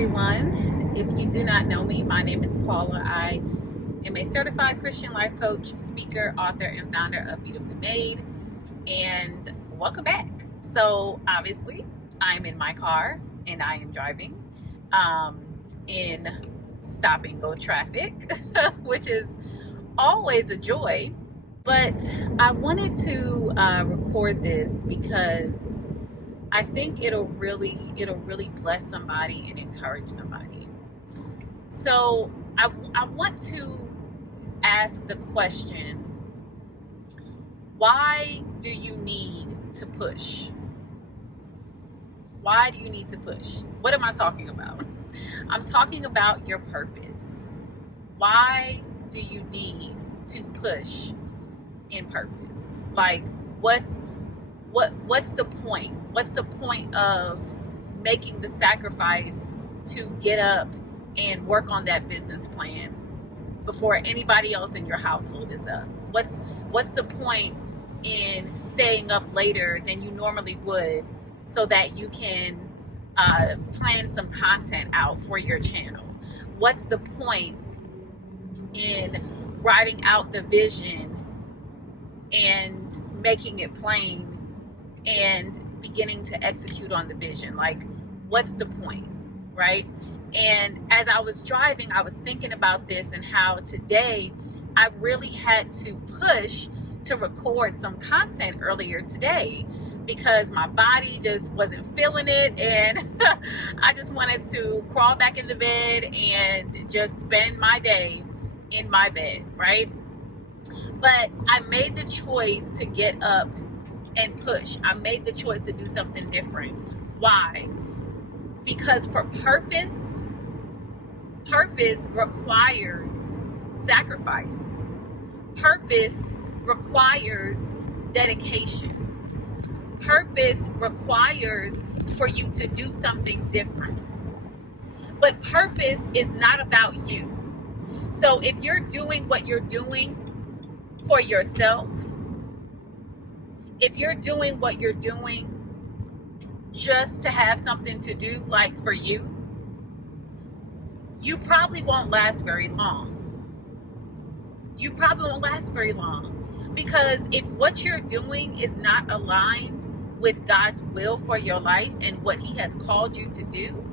everyone. If you do not know me, my name is Paula. I am a certified Christian life coach, speaker, author, and founder of Beautifully Made. And welcome back. So obviously, I'm in my car and I am driving in stop and go traffic, which is always a joy. But I wanted to record this because I think it'll really bless somebody and encourage somebody. So I want to ask the question, why do you need to push? Why do you need to push? What am I talking about? I'm talking about your purpose. Why do you need to push in purpose? Like, what's the point? What's the point of making the sacrifice to get up and work on that business plan before anybody else in your household is up? What's the point in staying up later than you normally would so that you can plan some content out for your channel? What's the point in writing out the vision and making it plain and beginning to execute on the vision? Like, what's the point, right? And as I was driving, I was thinking about this and how today I really had to push to record some content earlier today because my body just wasn't feeling it, and I just wanted to crawl back in the bed and just spend my day in my bed, right? But I made the choice to get up and push. I made the choice to do something different. Why? Because for purpose requires sacrifice. Purpose requires dedication. Purpose requires for you to do something different. But purpose is not about you. So if you're doing what you're doing for yourself, if you're doing what you're doing just to have something to do, like for you, you probably won't last very long. You probably won't last very long, because if what you're doing is not aligned with God's will for your life and what He has called you to do,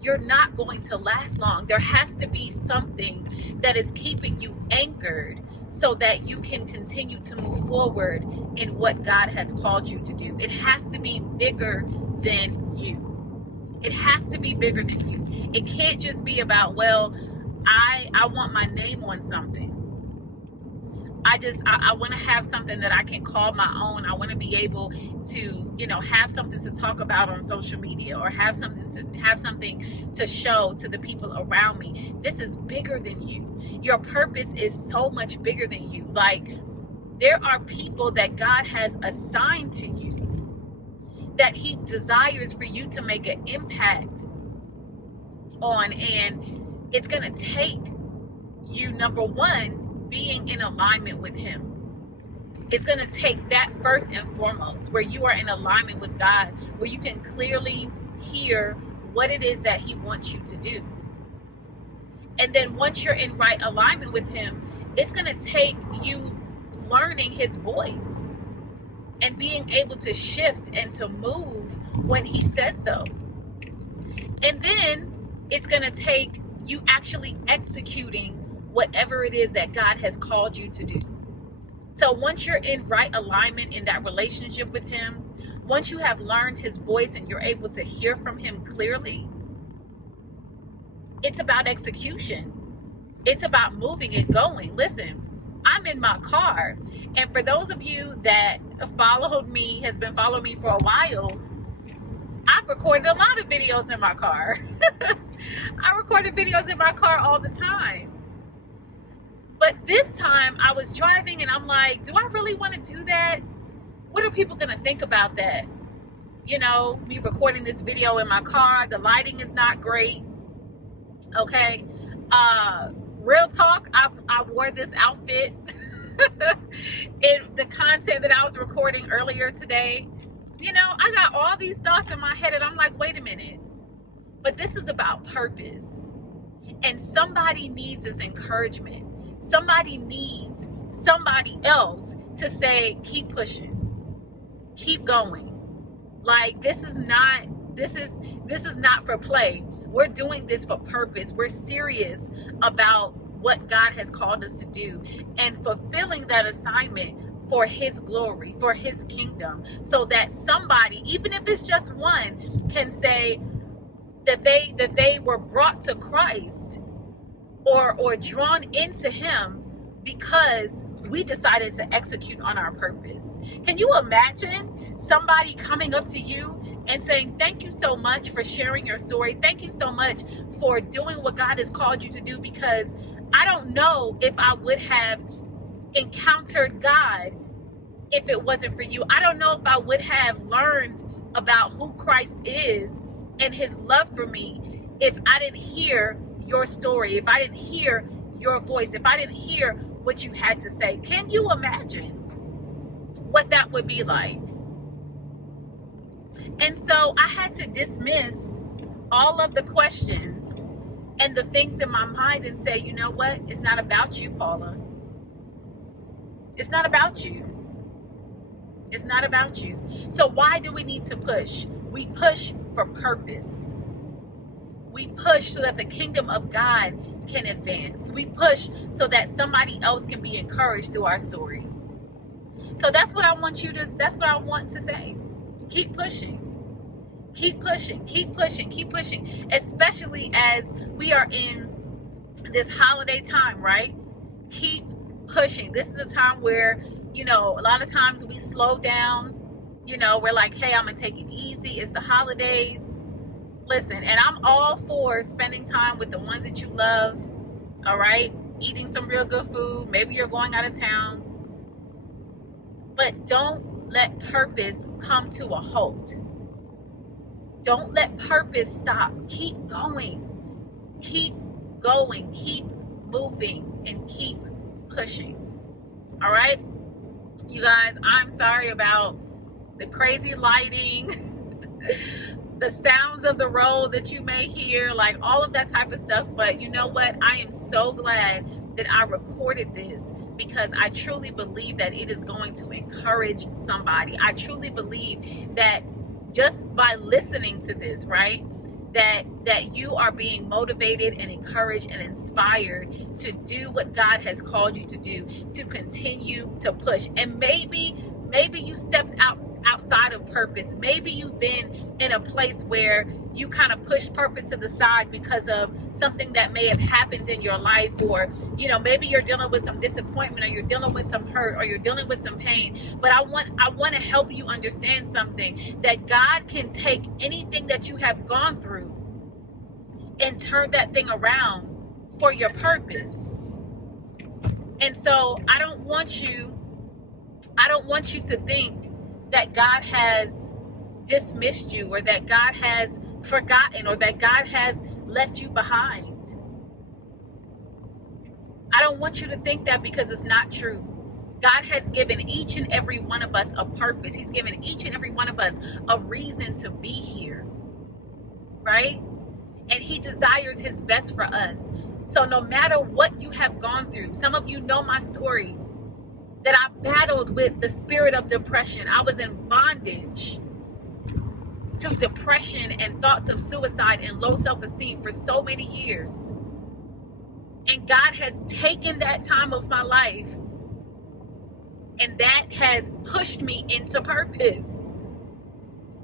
you're not going to last long. There has to be something that is keeping you anchored so that you can continue to move forward in what God has called you to do. It has to be bigger than you. It has to be bigger than you. It can't just be about, well, I want my name on something. I want to have something that I can call my own. I want to be able to, have something to talk about on social media, or have something to show to the people around me. This is bigger than you. Your purpose is so much bigger than you. Like, there are people that God has assigned to you that He desires for you to make an impact on, and it's going to take you, number one, being in alignment with Him. It's going to take that first and foremost, where you are in alignment with God, where you can clearly hear what it is that He wants you to do. And then once you're in right alignment with Him, it's going to take you learning His voice and being able to shift and to move when He says so. And then it's going to take you actually executing whatever it is that God has called you to do. So once you're in right alignment in that relationship with Him, once you have learned His voice and you're able to hear from Him clearly, it's about execution. It's about moving and going. Listen, I'm in my car. And for those of you that has been following me for a while, I've recorded a lot of videos in my car. I recorded videos in my car all the time. But this time I was driving and I'm like, do I really want to do that? What are people going to think about that? Me recording this video in my car. The lighting is not great. Okay. Real talk, I wore this outfit in the content that I was recording earlier today. I got all these thoughts in my head and I'm like, wait a minute. But this is about purpose. And somebody needs this encouragement. Somebody needs somebody else to say, keep pushing, keep going. Like, this is not for play. We're doing this for purpose. We're serious about what God has called us to do and fulfilling that assignment for his glory, for his kingdom, so that somebody, even if it's just one, can say that they were brought to Christ or drawn into him because we decided to execute on our purpose. Can you imagine somebody coming up to you and saying, thank you so much for sharing your story. Thank you so much for doing what God has called you to do, because I don't know if I would have encountered God if it wasn't for you. I don't know if I would have learned about who Christ is and his love for me if I didn't hear your story, if I didn't hear your voice, if I didn't hear what you had to say. Can you imagine what that would be like? And so I had to dismiss all of the questions and the things in my mind and say, you know what? It's not about you, Paula. It's not about you. It's not about you. So why do we need to push? We push for purpose. We push so that the kingdom of God can advance. We push so that somebody else can be encouraged through our story. So that's what I want to say. Keep pushing. Keep pushing, keep pushing, keep pushing. Especially as we are in this holiday time, right? Keep pushing. This is a time where, a lot of times we slow down. We're like, hey, I'm going to take it easy. It's the holidays. Listen, and I'm all for spending time with the ones that you love, all right? Eating some real good food. Maybe you're going out of town. But don't let purpose come to a halt. Don't let purpose stop. Keep going. Keep going. Keep moving and keep pushing. All right? You guys, I'm sorry about the crazy lighting, the sounds of the road that you may hear, like all of that type of stuff. But you know what? I am so glad that I recorded this, because I truly believe that it is going to encourage somebody. I truly believe that just by listening to this, right, that you are being motivated and encouraged and inspired to do what God has called you to do, to continue to push. And maybe you stepped outside of purpose. Maybe you've been in a place where you kind of pushed purpose to the side because of something that may have happened in your life, or maybe you're dealing with some disappointment, or you're dealing with some hurt, or you're dealing with some pain. But I want to help you understand something, that God can take anything that you have gone through and turn that thing around for your purpose. And so I don't want you to think that God has dismissed you, or that God has forgotten, or that God has left you behind. I don't want you to think that, because it's not true. God has given each and every one of us a purpose. He's given each and every one of us a reason to be here, right? And he desires his best for us. So no matter what you have gone through, some of you know my story, that I battled with the spirit of depression. I was in bondage to depression and thoughts of suicide and low self-esteem for so many years. And God has taken that time of my life, and that has pushed me into purpose.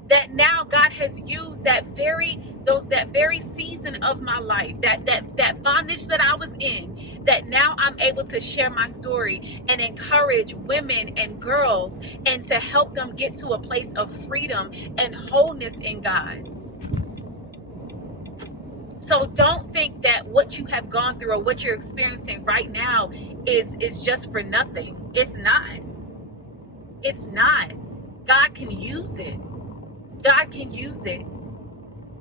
That now God has used that very season of my life, that bondage that I was in, that now I'm able to share my story and encourage women and girls, and to help them get to a place of freedom and wholeness in God. So don't think that what you have gone through or what you're experiencing right now is just for nothing. It's not. It's not. God can use it. God can use it.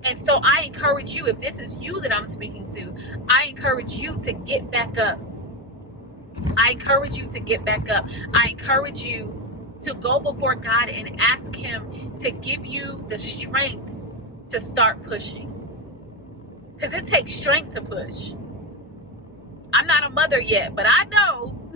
And so I encourage you, if this is you that I'm speaking to, I encourage you to get back up. I encourage you to get back up. I encourage you to go before God and ask him to give you the strength to start pushing. because it takes strength to push. I'm not a mother yet, but I know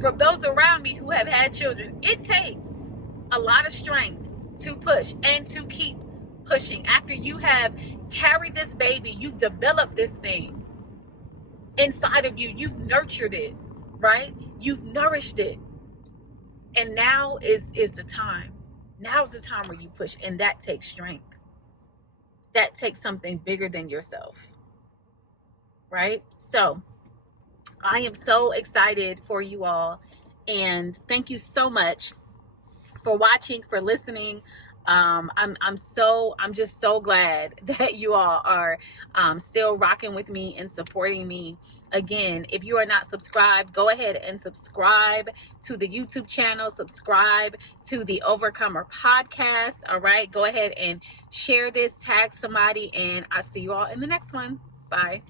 from those around me who have had children, it takes a lot of strength to push and to keep pushing. After you have carried this baby, you've developed this thing inside of you, you've nurtured it, right? You've nourished it. And now is the time. Now's the time where you push, and that takes strength. That takes something bigger than yourself, right? So I am so excited for you all, and thank you so much for watching, for listening. I'm just so glad that you all are still rocking with me and supporting me. Again, if you are not subscribed, go ahead and subscribe to the YouTube channel, subscribe to the Overcomer podcast. All right, go ahead and share this, tag somebody, and I'll see you all in the next one. Bye.